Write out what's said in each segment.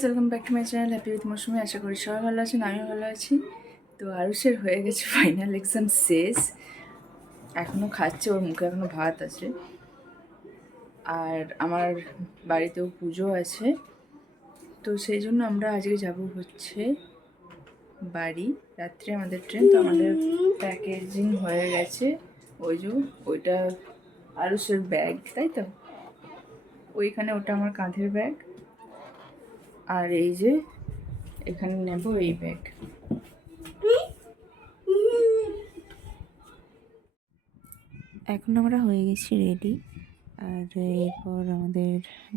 Guys, welcome back to my channel happy with Moushumi. আশা করি সবাই ভালো আছেন, আমিও ভালো আছি। তো আরুষের হয়ে গেছে ফাইনাল এক্সাম শেষ, এখনও খাচ্ছে, ওর মুখে এখনও ভাত আছে। আর আমার বাড়িতেও পুজো আছে, তো সেই জন্য আমরা আজকে যাব হচ্ছে বাড়ি। রাত্রে আমাদের ট্রেন, তো আমাদের প্যাকেজিং হয়ে গেছে। ওই যে ওইটা আরুষের ব্যাগ, তাই তো ওইখানে ওটা আমার কাঁধের ব্যাগ, আর এই যে এখানে নেব এই ব্যাগ। এখন আমরা হয়ে গেছি রেডি, আর এরপর আমাদের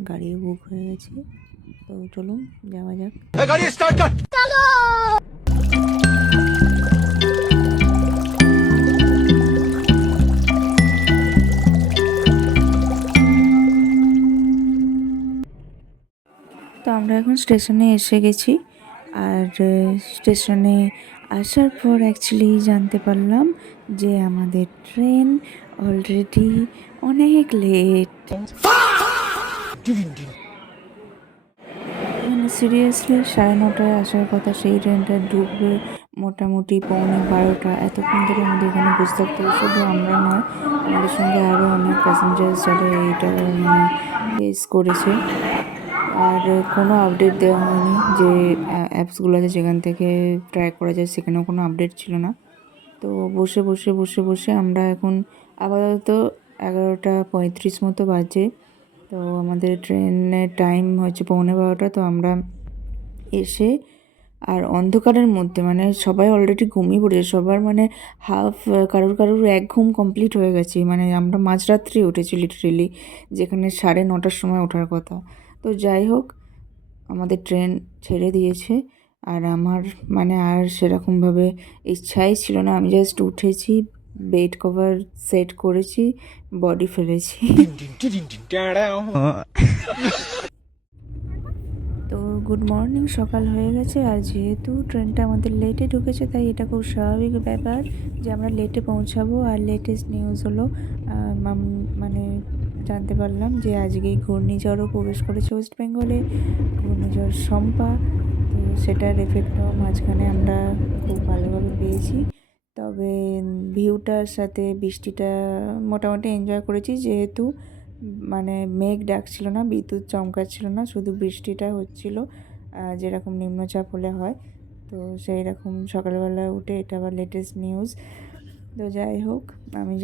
গাড়িও বুক হয়ে গেছে। তো চলুন যাওয়া যাক। গাড়ি স্টার্ট কর। তো আমরা এখন স্টেশনে এসে গেছি, আর স্টেশনে আসার পর অ্যাকচুয়ালি জানতে পারলাম যে আমাদের ট্রেন অলরেডি অনেক লেট। মানে সিরিয়াসলি 9:30টায় আসার কথা, সেই ট্রেনটা ঢুকবে মোটামুটি 11:45। এতক্ষণ ধরে আমাদের এখানে বসে থাকতে হবে। শুধু আমরা নয়, আমাদের সঙ্গে আরও অনেক প্যাসেঞ্জার্স যারা এইটা মানে ফেস করেছে। আর কোনো আপডেট দেওয়া হয়নি, যে অ্যাপসগুলো আছে যেখান থেকে ট্র্যাক করা যায় সেখানেও কোনো আপডেট ছিল না। তো বসে বসে বসে বসে আমরা এখন আপাতত 11:35 মতো বাজে। তো আমাদের ট্রেনের টাইম হচ্ছে 11:45। তো আমরা এসে আর অন্ধকারের মধ্যে, মানে সবাই অলরেডি ঘুমিয়ে পড়েছে, সবার মানে হাফ, কারোর এক ঘুম কমপ্লিট হয়ে গেছে। মানে আমরা মাঝরাত্রি উঠেছি লিটারেলি, যেখানে 9:30টার সময় ওঠার কথা। তো যাই হোক, আমাদের ট্রেন ছেড়ে দিয়েছে, আর আমার মানে আর সেরকমভাবে ইচ্ছাই ছিল না। আমি জাস্ট উঠেছি, বেড কভার সেট করেছি, বডি ফেলেছি। তো গুড মর্নিং, সকাল হয়ে গেছে। আর যেহেতু ট্রেনটা আমাদের লেটে ঢুকেছে, তাই এটা খুব স্বাভাবিক ব্যাপার যে আমরা লেটে পৌঁছাবো। আর লেটেস্ট নিউজ হলো, মানে জানতে পারলাম যে আজকেই ঘূর্ণিঝড়ও প্রবেশ করেছে ওয়েস্ট বেঙ্গলে, ঘূর্ণিঝড় শম্পা। তো সেটার এফেক্টও মাঝখানে আমরা খুব ভালোভাবে পেয়েছি। তবে ভিউটার সাথে বৃষ্টিটা মোটামুটি এনজয় করেছি, যেহেতু মানে মেঘ ডাকছিল না, বিদ্যুৎ চমকাচ্ছিল না, শুধু বৃষ্টিটা হচ্ছিল, যেরকম নিম্নচাপ হলে হয়। তো সেই রকম সকালবেলা উঠে, এটা আবার লেটেস্ট নিউজ। তো যাই হোক, আমি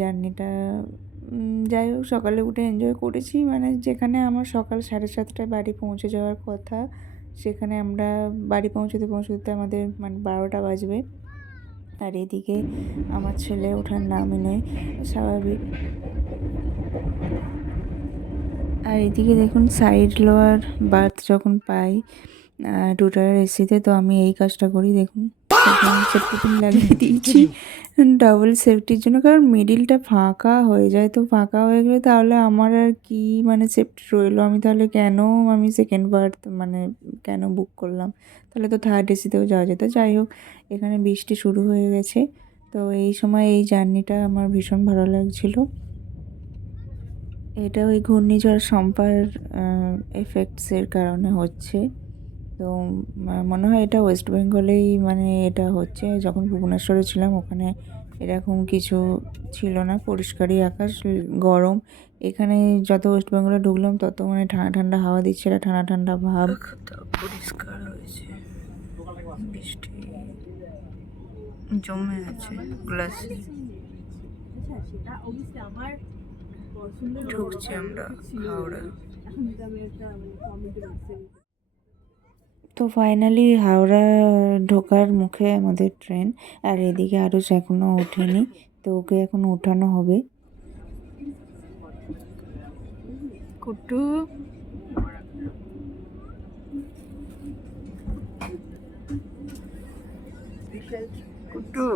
যাই হোক সকালে উঠে এনজয় করেছি। মানে যেখানে আমার সকাল 7:30টায় বাড়ি পৌঁছে যাওয়ার কথা, সেখানে আমরা বাড়ি পৌঁছতে পৌঁছতে আমাদের মানে 12টা বাজবে। আর এদিকে আমার ছেলে ওঠার নামই নেই, স্বাভাবিক। আর এদিকে দেখুন, সাইড লোয়ার বার্থ যখন পাই টুটার এসিতে, তো আমি এই কাজটা করি। দেখুন, সেফটি পিন লাগিয়ে দিয়েছি ডাবল সেফটির জন্য, কারণ মিডিলটা ফাঁকা হয়ে যায়। তো ফাঁকা হয়ে গেলে তাহলে আমার আর কি মানে সেফটি রইলো, আমি তাহলে কেন আমি সেকেন্ড বার্থ মানে কেন বুক করলাম, তাহলে তো থার্ড এসিতেও যাওয়া যেত। যাই হোক, এখানে বৃষ্টি শুরু হয়ে গেছে। তো এই সময় এই জার্নিটা আমার ভীষণ ভালো লাগছিলো। এটা ওই ঘূর্ণিঝড় শম্পার এফেক্টসের কারণে হচ্ছে। তো মনে হয় এটা ওয়েস্ট বেঙ্গলেই মানে এটা হচ্ছে। যখন ভুবনেশ্বরে ছিলাম ওখানে এরকম কিছু ছিল না, পরিষ্কারই আকাশ, গরম। এখানে যত ওয়েস্ট বেঙ্গলে ঢুকলাম তত মানে ঠান্ডা ঠান্ডা হাওয়া দিচ্ছে, এটা ঠান্ডা ঠান্ডা ভাব, পরিষ্কার হয়েছে, বৃষ্টি জমে আছে গ্লাসে। ঢুকছি আমরা হাওড়া। তো ফাইনালি হাওড়া ঢোকার মুখে আমাদের ট্রেন। আর এদিকে আরুষ এখনো ওঠেনি, তো ওকে এখন ওঠানো হবে। কুটু, কুটু,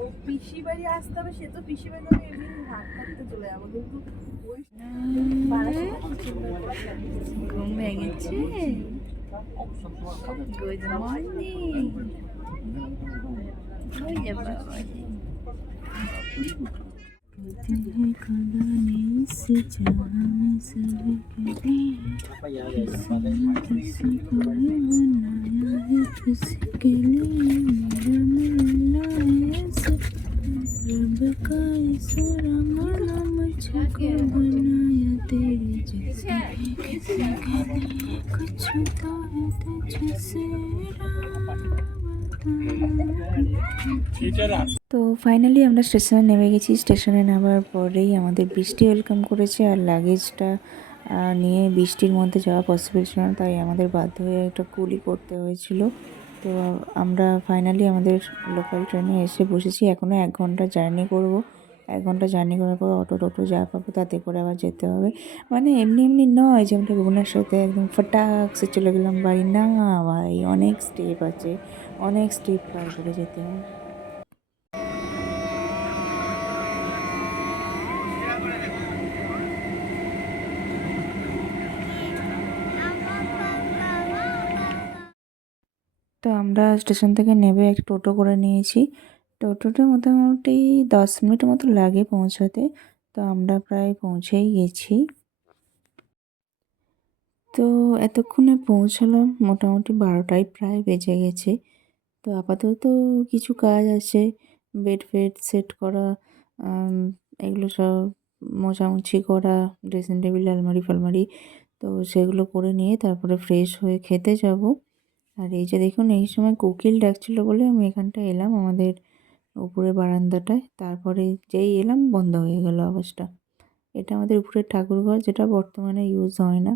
ও পিসি বাড়ি আসতে হবে, সে তো পিসি বাড়ি হাঁটতে চলে যাবো, কিন্তু ঘুম ভেঙেছে। Good morning. कहते हैं खुदा ने इस जहां में सबके लिए किसी न किसी को है बनाया है किसके लिए मेरा मिलना है ऐसे रब का इशारा माना मुझको बनाया तेरे जैसे किसी के लिए कुछ तो है तुझसे তো ফাইনালি আমরা স্টেশনে নেমে গেছি। স্টেশনে নামার পরেই আমাদের বৃষ্টি ওয়েলকাম করেছে, আর লাগেজটা নিয়ে বৃষ্টির মধ্যে যাওয়া পসিবল ছিল না, তাই আমাদের বাধ্য হয়ে একটা কুলি করতে হয়েছিল। তো আমরা ফাইনালি আমাদের লোকাল ট্রেনে এসে বসেছি। এখনও 1 ঘন্টা জার্নি করব। 1 ঘন্টা জার্নি করার পর অটো টোটো যা পাবো তাতে করে আবার যেতে হবে। মানে এমনি এমনি নয় যে আমরা ভুবনেশ্বরতে একদম ফটাক সে চলে গেলাম বাড়ি, না ভাই, অনেক স্টেপ আছে, অনেক স্টেপ পার করে যেতে হয়। তো আমরা স্টেশন থেকে নেমে একটা টোটো করে নিয়েছি। টোটোটা মোটামুটি 10 মিনিটের মতো লাগে পৌঁছাতে। তো আমরা প্রায় পৌঁছেই গেছি। তো এতক্ষণে পৌঁছালাম, মোটামুটি 12টাই প্রায় বেজে গেছে। তো আপাতত কিছু কাজ আছে, বেড ফেড সেট করা, এগুলো সব মোছামুছি করা, ড্রেসিং টেবিল আলমারি ফালমারি, তো সেগুলো করে নিয়ে তারপরে ফ্রেশ হয়ে খেতে যাব। আর এই যে দেখুন, এই সময় কোকিল ডাকছিল বলে আমি এখানটায় এলাম আমাদের উপরের বারান্দাটায়। তারপরে যেই এলাম বন্ধ হয়ে গেল আওয়াজটা। এটা আমাদের উপরের ঠাকুরঘর, যেটা বর্তমানে ইউজ হয় না।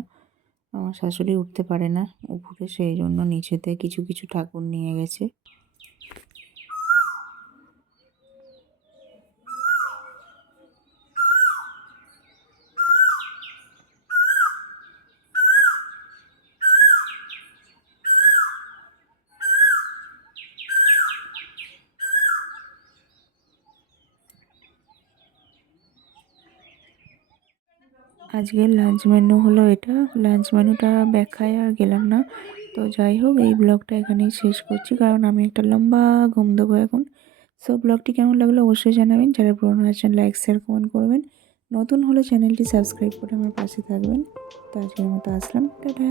আমার শাশুড়ি উঠতে পারে না উপরে, সেই জন্য নিচেতে কিছু কিছু ঠাকুর নিয়ে গেছে। আজকের লাঞ্চ মেনু হলো এটা। লাঞ্চ মেনুটা ব্যাখ্যায় আর গেলাম না। তো যাই হোক, এই ব্লগটা এখানেই শেষ করছি, কারণ আমি একটা লম্বা ঘুম দেবো এখন। সো ব্লগটি কেমন লাগলো অবশ্যই জানাবেন। যারা পুরোনো আছেন লাইক শেয়ার কমেন্ট করবেন, নতুন হলে চ্যানেলটি সাবস্ক্রাইব করে আমার পাশে থাকবেন। তো আজকের মতো আসলাম, টাটা।